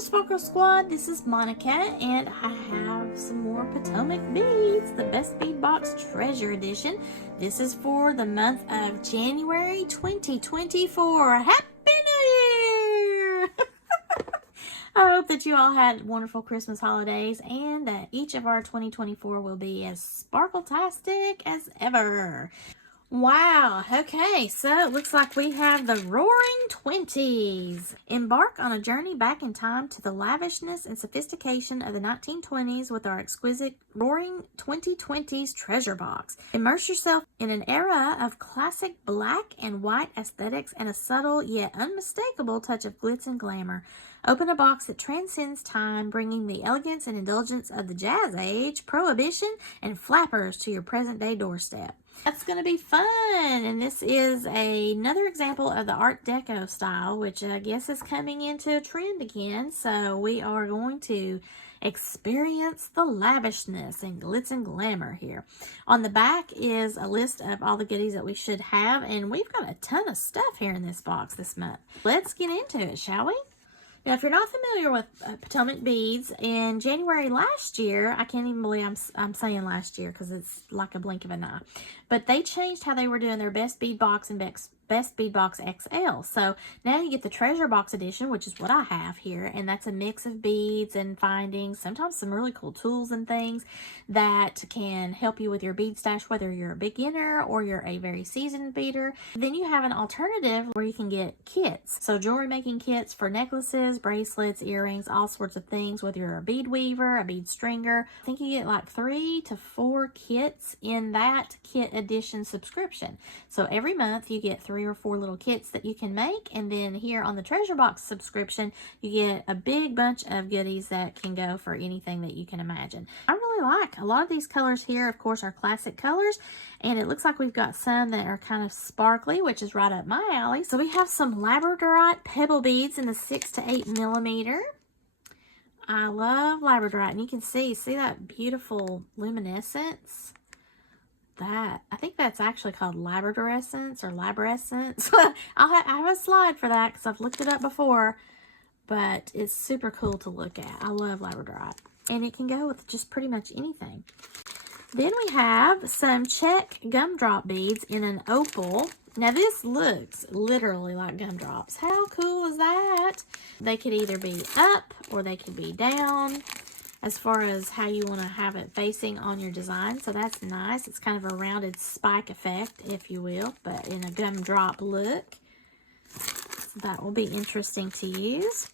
Sparkle Squad, this is Monica, and I have some more Potomac beads, the Best Bead Box Treasure Edition. This is for the month of January 2024. Happy New Year! I hope that you all had wonderful Christmas holidays and that each of our 2024 will be as sparkle-tastic as ever. Wow, okay, so it looks like we have the Roaring 20s. Embark on a journey back in time to the lavishness and sophistication of the 1920s with our exquisite Roaring 2020's treasure box. Immerse yourself in an era of classic black and white aesthetics and a subtle yet unmistakable touch of glitz and glamour. Open a box that transcends time, bringing the elegance and indulgence of the Jazz Age, Prohibition, and flappers to your present-day doorstep. That's going to be fun, and this is another example of the Art Deco style, which I guess is coming into a trend again, so we are going to experience the lavishness and glitz and glamour here. On the back is a list of all the goodies that we should have, and we've got a ton of stuff here in this box this month. Let's get into it, shall we? Now, if you're not familiar with Potomac beads, in January last year, I can't even believe I'm saying last year because it's like a blink of an eye, but they changed how they were doing their Best Bead Box and Best Bead Box XL. So now you get the Treasure Box Edition, which is what I have here, and that's a mix of beads and findings, sometimes some really cool tools and things that can help you with your bead stash, whether you're a beginner or you're a very seasoned beader. Then you have an alternative where you can get kits. So jewelry making kits for necklaces, bracelets, earrings, all sorts of things, whether you're a bead weaver, a bead stringer. I think you get like 3 to 4 kits in that kit edition subscription. So every month you get 3 or 4 little kits that you can make, and then here on the Treasure Box subscription you get a big bunch of goodies that can go for anything that you can imagine. I really like a lot of these colors here. Of course, are classic colors, and it looks like we've got some that are kind of sparkly, which is right up my alley. So we have some labradorite pebble beads in the 6 to 8 millimeter. I love labradorite, and you can see that beautiful luminescence. That, I think that's actually called labradorescence or labrescence. I have a slide for that because I've looked it up before, but it's super cool to look at. I love labradorite, and it can go with just pretty much anything. Then we have some check gumdrop beads in an opal. Now this looks literally like gumdrops. How cool is that? They could either be up or they could be down as far as how you want to have it facing on your design. So that's nice. It's kind of a rounded spike effect, if you will, but in a gumdrop look. So that will be interesting to use.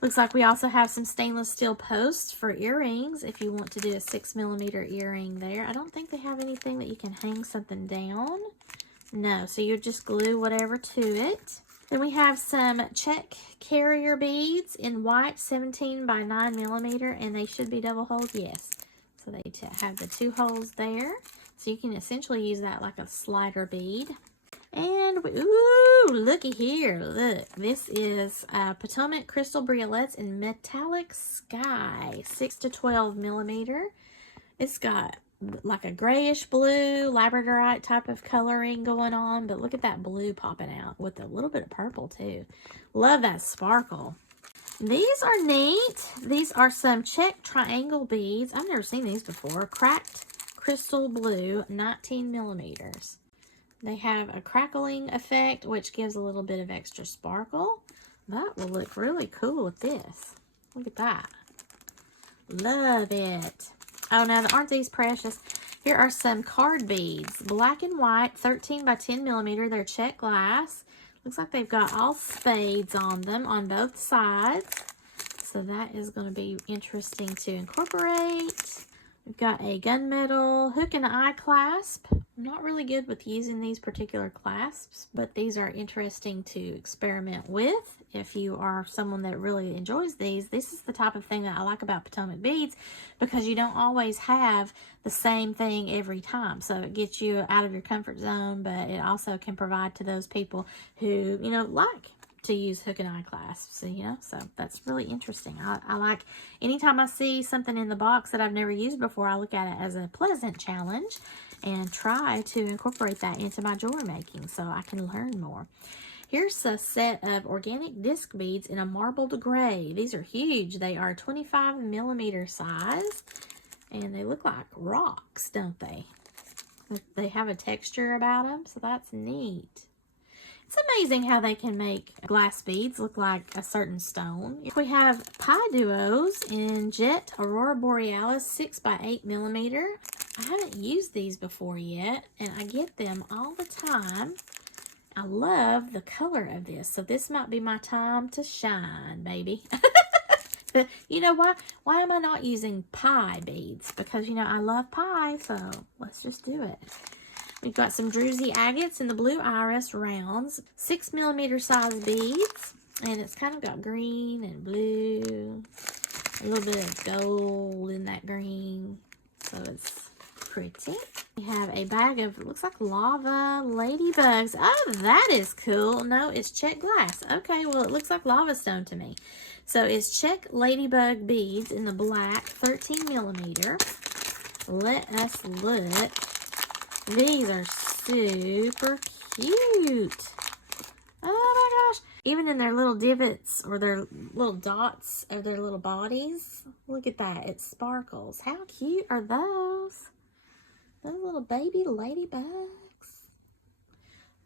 Looks like we also have some stainless steel posts for earrings if you want to do a 6 millimeter earring there. I don't think they have anything that you can hang something down. No, so you just glue whatever to it. Then we have some check carrier beads in white 17 by 9 millimeter, and they should be double holed, yes. So they have the 2 holes there. So you can essentially use that like a slider bead. And, ooh, looky here, look. This is Potomac Crystal Briolets in Metallic Sky, 6 to 12 millimeter. It's got like a grayish blue, labradorite type of coloring going on, but look at that blue popping out with a little bit of purple too. Love that sparkle. These are neat. These are some check triangle beads. I've never seen these before. Cracked crystal blue, 19 millimeters. They have a crackling effect, which gives a little bit of extra sparkle. That will look really cool with this. Look at that. Love it. Oh, now, aren't these precious? Here are some card beads. Black and white, 13 by 10 millimeter. They're check glass. Looks like they've got all spades on them on both sides. So that is going to be interesting to incorporate. We've got a gunmetal hook and eye clasp. I'm not really good with using these particular clasps, but these are interesting to experiment with. If you are someone that really enjoys these, this is the type of thing that I like about Potomac beads, because you don't always have the same thing every time. So it gets you out of your comfort zone, but it also can provide to those people who, you know, like to use hook and eye clasps, you know, so that's really interesting. I like, anytime I see something in the box that I've never used before, I look at it as a pleasant challenge and try to incorporate that into my jewelry making so I can learn more. Here's a set of organic disc beads in a marbled gray. These are huge. They are 25 millimeter size, and they look like rocks, don't they? They have a texture about them, so that's neat. It's amazing how they can make glass beads look like a certain stone. We have pie duos in Jet Aurora Borealis 6 by 8 millimeter. I haven't used these before yet, and I get them all the time. I love the color of this, so this might be my time to shine, baby. But you know why? Why am I not using pie beads? Because, you know, I love pie, so let's just do it. We've got some Druzy agates in the blue iris rounds, 6 millimeter size beads, and it's kind of got green and blue, a little bit of gold in that green, so it's pretty. We have a bag of, it looks like lava ladybugs. Oh, that is cool. No, it's check glass. Okay, well, it looks like lava stone to me. So it's check ladybug beads in the black 13 millimeter. Let us look. These are super cute. Oh my gosh. Even in their little divots or their little dots of their little bodies. Look at that. It sparkles. How cute are those? Those little baby ladybugs.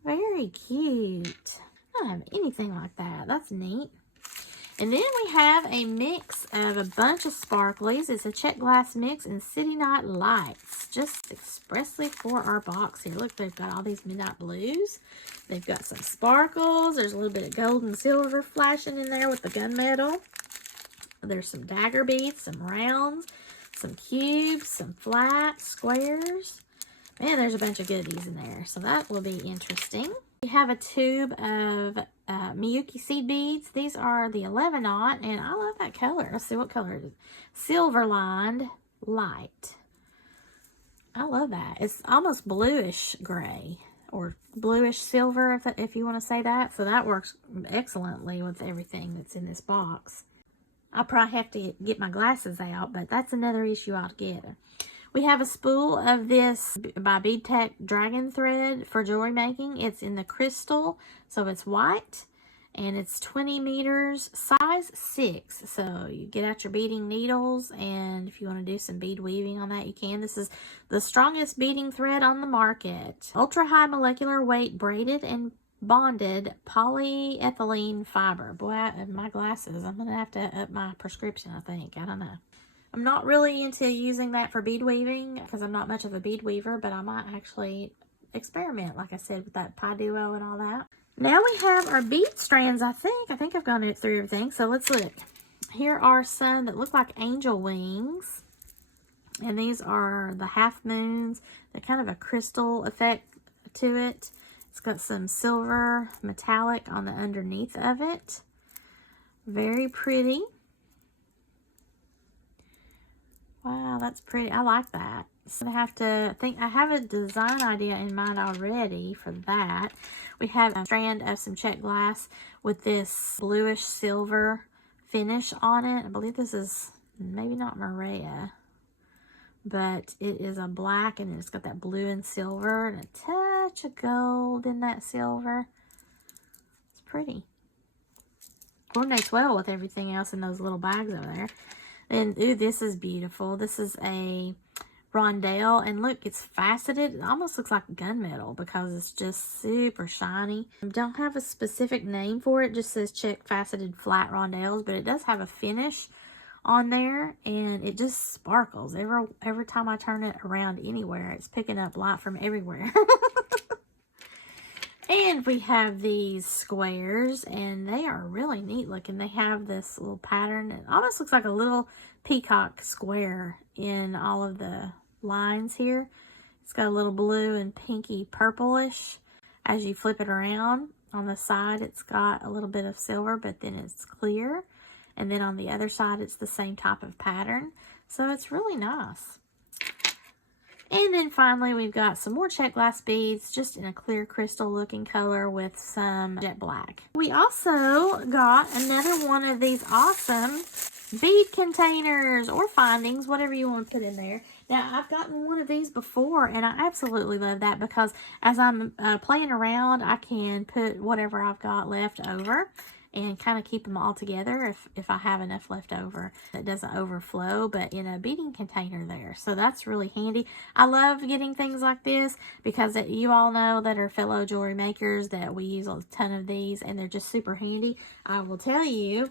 Very cute. I don't have anything like that. That's neat. And then we have a mix of a bunch of sparklies. It's a check glass mix in City Night Lights, just expressly for our box here. Look, they've got all these midnight blues. They've got some sparkles. There's a little bit of gold and silver flashing in there with the gunmetal. There's some dagger beads, some rounds, some cubes, some flat squares. Man, there's a bunch of goodies in there, so that will be interesting. We have a tube of Miyuki seed beads. These are the 11-aught, and I love that color. Let's see what color it is. Silver lined light. I love that. It's almost bluish gray or bluish silver, if you want to say that. So that works excellently with everything that's in this box. I'll probably have to get my glasses out, but that's another issue altogether. We have a spool of this by Bead Tech Dragon Thread for jewelry making. It's in the crystal, so it's white, and it's 20 meters, size 6. So you get out your beading needles, and if you want to do some bead weaving on that, you can. This is the strongest beading thread on the market. Ultra high molecular weight braided and bonded polyethylene fiber. Boy, my glasses, I'm going to have to up my prescription, I think. I don't know. I'm not really into using that for bead weaving because I'm not much of a bead weaver, but I might actually experiment, like I said, with that pie duo and all that. Now we have our bead strands, I think. I've gone through everything, so let's look. Here are some that look like angel wings, and these are the half moons. They're kind of a crystal effect to it. It's got some silver metallic on the underneath of it. Very pretty. Wow, that's pretty. I like that. So I have a design idea in mind already for that. We have a strand of some check glass with this bluish silver finish on it. I believe this is maybe not Maria, but it is a black, and it's got that blue and silver and a touch of gold in that silver. It's pretty. Coordinates well with everything else in those little bags over there. And, ooh, this is beautiful. This is a rondelle, and look, it's faceted. It almost looks like gunmetal because it's just super shiny. I don't have a specific name for it. It just says check faceted flat rondelles, but it does have a finish on there, and it just sparkles. Every time I turn it around anywhere, it's picking up light from everywhere. And we have these squares, and they are really neat looking. They have this little pattern. It almost looks like a little peacock square in all of the lines here. It's got a little blue and pinky purplish as you flip it around. On the side, it's got a little bit of silver, but then it's clear. And then on the other side, it's the same type of pattern. So it's really nice. And then finally, we've got some more check glass beads, just in a clear crystal looking color with some jet black. We also got another one of these awesome bead containers or findings, whatever you want to put in there. Now, I've gotten one of these before, and I absolutely love that because as I'm playing around, I can put whatever I've got left over and kind of keep them all together if I have enough left over. It doesn't overflow, but in a beading container there. So that's really handy. I love getting things like this because you all know that are fellow jewelry makers that we use a ton of these, and they're just super handy. I will tell you,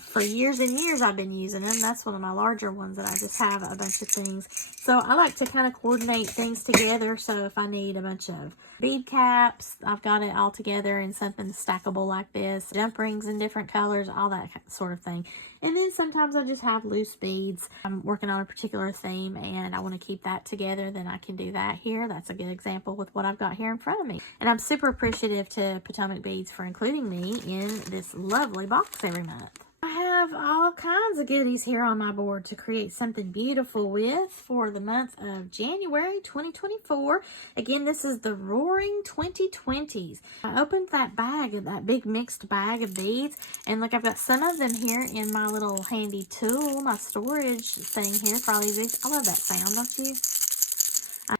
for years and years I've been using them. That's one of my larger ones that I just have a bunch of things. So I like to kind of coordinate things together. So if I need a bunch of bead caps, I've got it all together in something stackable like this. Jump rings in different colors, all that sort of thing. And then sometimes I just have loose beads. I'm working on a particular theme and I want to keep that together, then I can do that here. That's a good example with what I've got here in front of me. And I'm super appreciative to Potomac Beads for including me in this lovely box every month. I have all kinds of goodies here on my board to create something beautiful with for the month of January 2024. Again, this is the Roaring 2020's. I opened that bag, that big mixed bag of beads, and look, I've got some of them here in my little handy tool, my storage thing here for all these beads. I love that sound, don't you?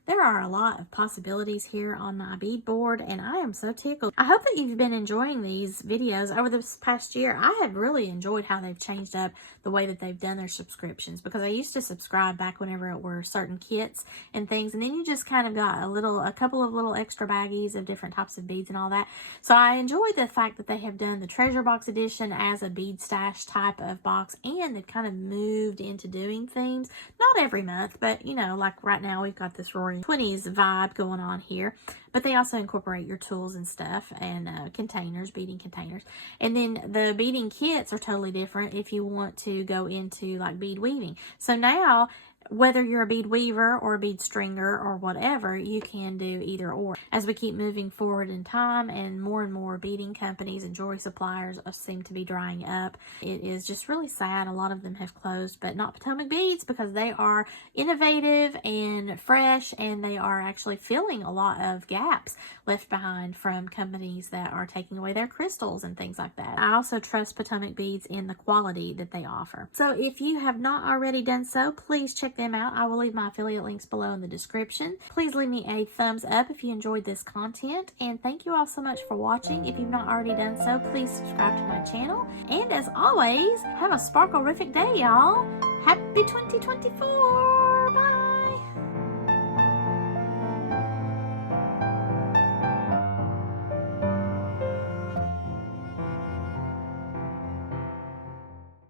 There are a lot of possibilities here on my bead board, and I am so tickled. I hope that you've been enjoying these videos. Over this past year, I have really enjoyed how they've changed up the way that they've done their subscriptions, because I used to subscribe back whenever it were certain kits and things, and then you just kind of got a couple of little extra baggies of different types of beads and all that. So I enjoy the fact that they have done the treasure box edition as a bead stash type of box, and they've kind of moved into doing themes. Not every month, but you know, like right now we've got this Roaring 20's vibe going on here, but they also incorporate your tools and stuff and containers, beading containers. And then the beading kits are totally different if you want to go into like bead weaving. So now, whether you're a bead weaver or a bead stringer or whatever, you can do either or. As we keep moving forward in time and more beading companies and jewelry suppliers seem to be drying up, it is just really sad. A lot of them have closed, but not Potomac Beads, because they are innovative and fresh, and they are actually filling a lot of gaps left behind from companies that are taking away their crystals and things like that. I also trust Potomac Beads in the quality that they offer. So if you have not already done so, please check them out. I will leave my affiliate links below in the description. Please leave me a thumbs up if you enjoyed this content, and thank you all so much for watching. If you've not already done so, please subscribe to my channel, and as always, have a sparkle-rific day, y'all. Happy 2024!